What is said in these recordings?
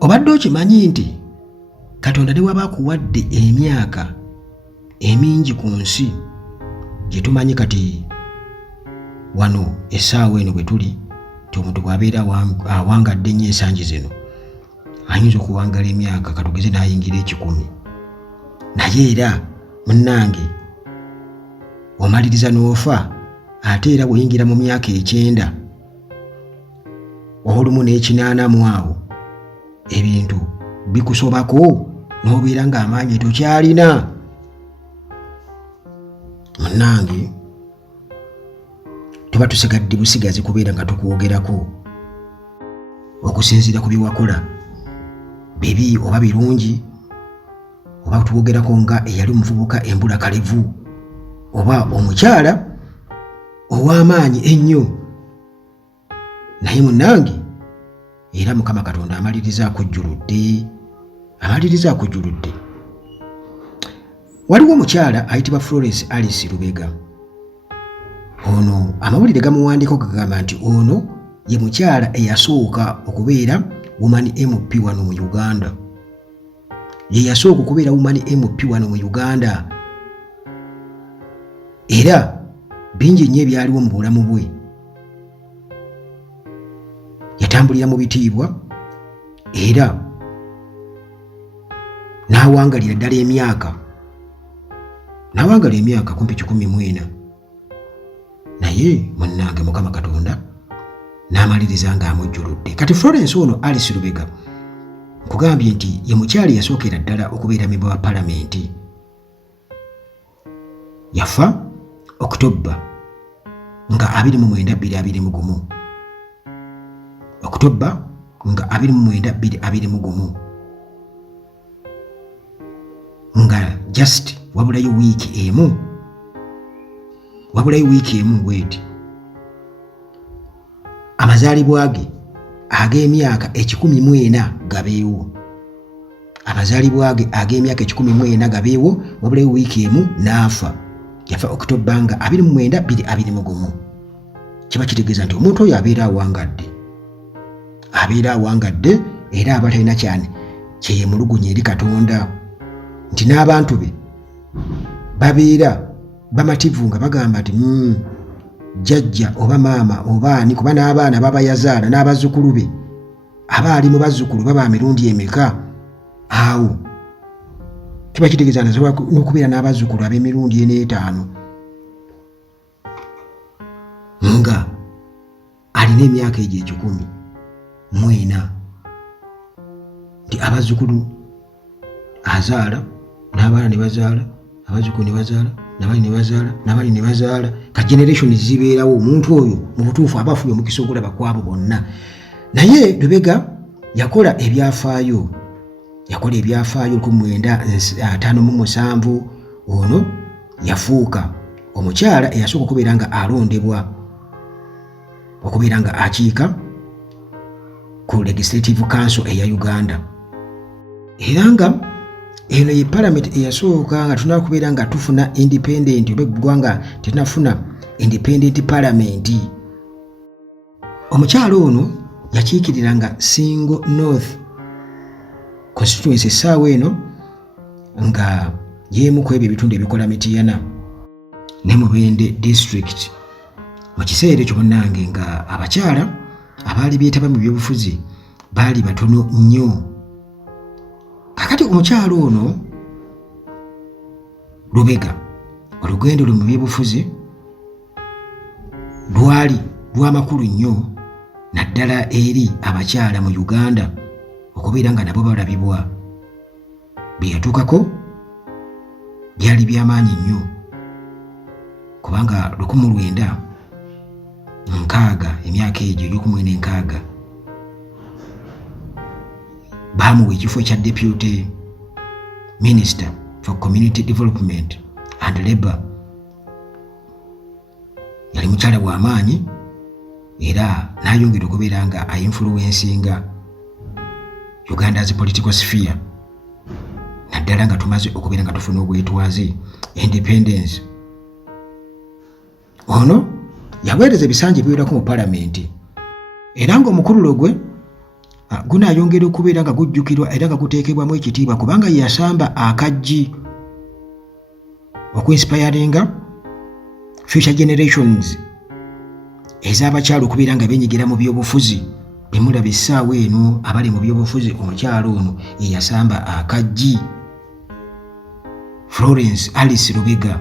Obadde okimanyi nti Katonda ne waba akuwadde emyaka emingi ku nsi gye tumanyi kati wano essaawa eno bwe tuli nti omuntu bw'abeera awangadde nnyo ensangi zino ayinza okuwangala emyaka katugeze n'ayingira 100 naye era munnange omaliriza n'ofa ate era bw'oyingira mu myaka 9 olumu n'ekinaana mu awo ebintu bikusobako n'obeera ng'amaanyi tokyalina. Munnange tuba tusigadde busigazi kubeera nga tukwogerako okusinziira ku byewakola bibi oba birungi, oba tuwogerako nga eyali omuvubuka embula kalevu oba omukyala ow'amaanyi ennyo. Naye munnange era Mukama Katonda amaliriza akujjuludde. Waliwo omukyala ayitibwa Florence Alice Lubega. Ono amawulire gamuwandiko gagamba nti ono ye mukyala eyasooka okubeera Woman MP wano mu Uganda. Ye yasooka okubeera Woman MP wano mu Uganda. Era bingi nnyo ebyaliwo mu bulamu bwe. Yatambulira mu bitiibwa era n'awangalira ddala emyaka kumpi 14. Naye munnange Mukama Katonda n'amaliriza ng'amujjuludde. Kati Florence ono Alice Lubega nkugambye nti ye mukyali yasookera ddala okubeera memba wa palamenti. Yafa October nga 29 October nga 29 nga just wabulayo wiiki emu bweti amazaalibwa ge ag'emyaka 14 gabeewo. Wabulayo wiiki emu n'afa. Yafa October nga 29 kiba kitegeeza nti omuntu oyo abeera awangadde era aba talina kyane kyeyemulugunya eri Katonda, nti n'abantu be babeera bamativu nga bagamba nti jjajja oba maama oba ani kuba n'abaana baba yazaala n'abazzukulu be aba ali mu bazzukulu baba mirundi emeka. Awo kiba kitegeeza n'okubeera n'abazzukulu ab'emirundi 45 nga alina emyaka egyo 14 nti abazzukulu azaala n'abaana ne bazaala, abazzukulu ne bazaala, n'abaana ne bazaala, ka generation zibeerawo. Omuntu oyo mu butuufu aba afubye omukisa ogulaba kwabo bonna. Naye Lubega yakola ebyafaayo 1957. Ono yafuuka omukyala eyasooka okubeera nga alondebwa okubeera nga akiika ku Legislative Council eya Uganda. Era nga eno ye parliament eyasooka nga tunaba kubeera nga tufuna independent oba eggwanga tetunafuna independent parliament. Omukyala ono yakiikirira nga Single North constituency essaawa eno nga y'emu ku ebyo ebitundu ebikola Mityana ne Mubende district. Mu kiseera ekyo munnange nga abakyala abaali beetaba mu byobufuzi baali batono nnyo. Kakati omukyala ono Lubega olugendo lwe mu byobufuzi lwali lw'amakulu nnyo naddala eri abakyala mu Uganda okubeera nga nabo balabibwa. Bye yatuukako byali by'amaanyi nnyo kubanga 1960 emyaka egyo 1960 bamuwa ekifo kya Deputy Minister for Community Development and Labour. Yali mukyala w'amaanyi era n'ayongera okubeera nga influencinga Uganda's political sphere naddala nga tumaze okubeera nga tufuna obwetwaze independence. Ono yaweereza ebisanja ebiwerako mu palamenti era ng'omukululo gwe gunaayongera okubeera nga gujjukirwa era nga guteekebwamu ekitiibwa kubanga yasamba akaggi okuinspiringa future generations ez'abakyala okubeera nga benyigira mu byobufuzi. Bemulaba essaawa eno abali mu byobufuzi, omukyalo ono yeyasamba akaggi. Florence Alice Lubega.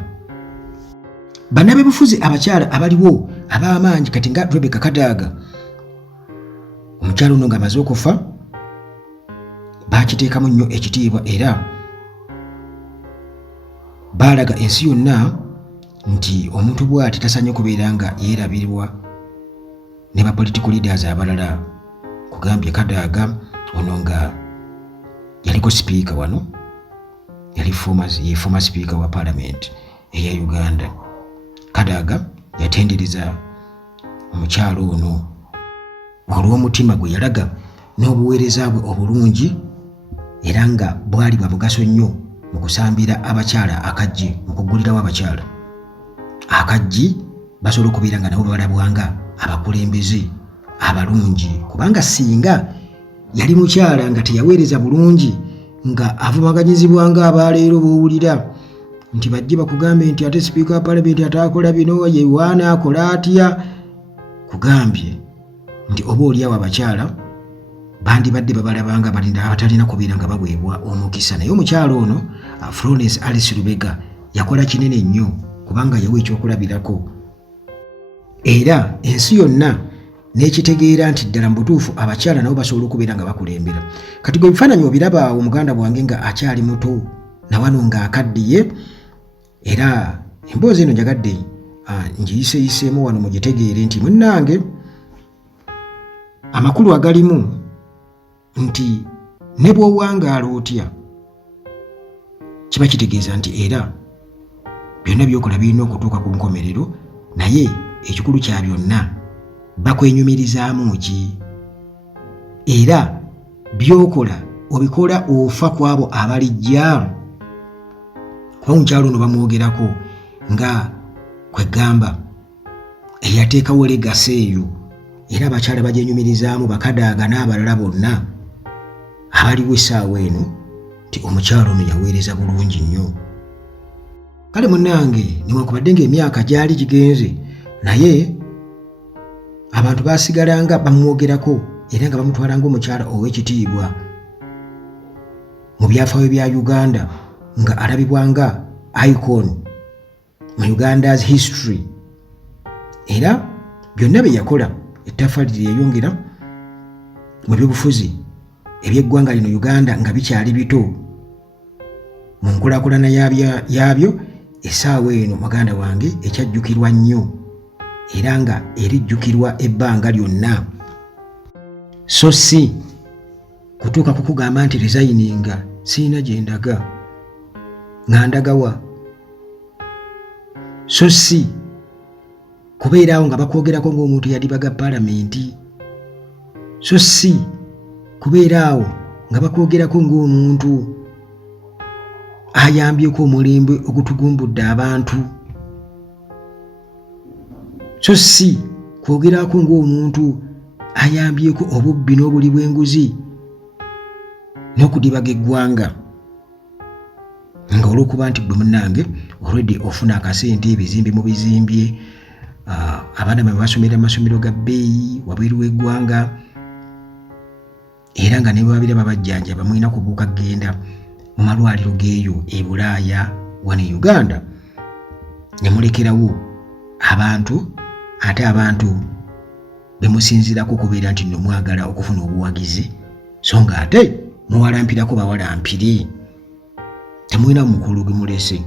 Bannabebufuzi abakyala abaliwo ab'amaanyi kati nga Rebecca Kadaga, omukyalo ono ng'amaze okufa baakiteekamu nnyo ekitiibwa era baalaga ensi yonna nti omuntu bw'ati tasaanye kubeera nga yeerabirwa ne ba political leaders abalala. Kugambye Kadaga ono nga yaliko sipiika wano, yali former speaker wa parliament eya Uganda. Kadaga yatendereza omukyalo ono olw'omutima gwe yalaga n'obuweereza bwe obulungi era nga bwali bwa mugaso nnyo mu kusambira abakyala akaggi, mu kuggulirawo abakyala akaggi basobola okubeera nga nabo babalabwanga abakulembeze abalungi. Kubanga singa yali mukyala nga teyaweereza bulungi, nga avumaganyizibwanga abaleero b'owulira nti bajje bakugambe nti ate sipiika wa parliament ataakola bino, ye waana akola atya, kugambye nti oba oliawo abakyala bandibadde babalabanga abatalina kubeera nga baweebwa omukisa. Naye omukyalo ono Florence Alice Lubega yakola kinene nnyo kubanga yawa ekyokulabirako era ensi yonna n'ekitegeera nti ddala mu butuufu abakyala nabo basobola okubeera nga bakulembera. Kati gwe ebifaananyi obiraba omuganda bwange nga akyali muto nawano ng'akaddiye, era emboozi eno njagadde ngiyiseeyiseemu wano mugitegeere nti munnange amakulu agalimu nti ne bw'owangaala otya kiba kitegeeza nti era byonna byokola birina okutuuka ku nkomerero, naye ekikulu kya byonna bakwenyumirizaamu ki, era byokola obikola ofa ku abo abalijja. Kuba omukyalo ono bamwogerako nga kwegamba eyateekawo legasi eyo, era abakyala bagyenyumirizaamu, Bakadaga n'abalala bonna abaliwo essaawa eno nti omukyalo ono yaweereza bulungi nnyo. Kale munnange, newankubadde ng'emyaka gyali gigenze, naye abantu baasigalanga bamwogerako era nga bamutwalanga omukyala ow'ekitiibwa mu byafaayo bya Uganda, nga alabibwanga icon mu Uganda's history. Era byonna bye yakola ettaffaali lyeyongera mu byobufuzi eby'eggwanga lino Uganda nga bikyali bito mu nkulaakulana yaabyo. Essaawa eno muganda wange ekyajjukirwa nnyo era nga erijjukirwa ebbanga lyonna, so si kutuuka kukugamba nti resigninga siina gye ndaga nga ndagawa, so si kubeeraawo nga bakwogerako ng'omuntu yadibaga palamenti, so si kubeeraawo nga bakwogerako ng'omuntu ayambyeko omulembe ogutugumbudde abantu, so si kwogerako ng'omuntu ayambyeko obubbi n'obuli bw'enguzi n'okudibaga eggwanga, nga olw'okuba nti gwe munnange already ofuna akasente, ebizimbe mu bizimbye, abaana bwe basomera mu masomero ga bbeeyi wabweru w'eggwanga, era nga ne babiraba bajjanjaba mulina kubuuka kgenda mu malwaliro geeyo e Bulaaya wano e Uganda ne mulekerawo abantu, ate abantu bemusinzirako okubeera nti nno mwagala okufuna obuwagizi, so nga ate muwalampirako bawalampiri, temulina mukulu gwe mulese.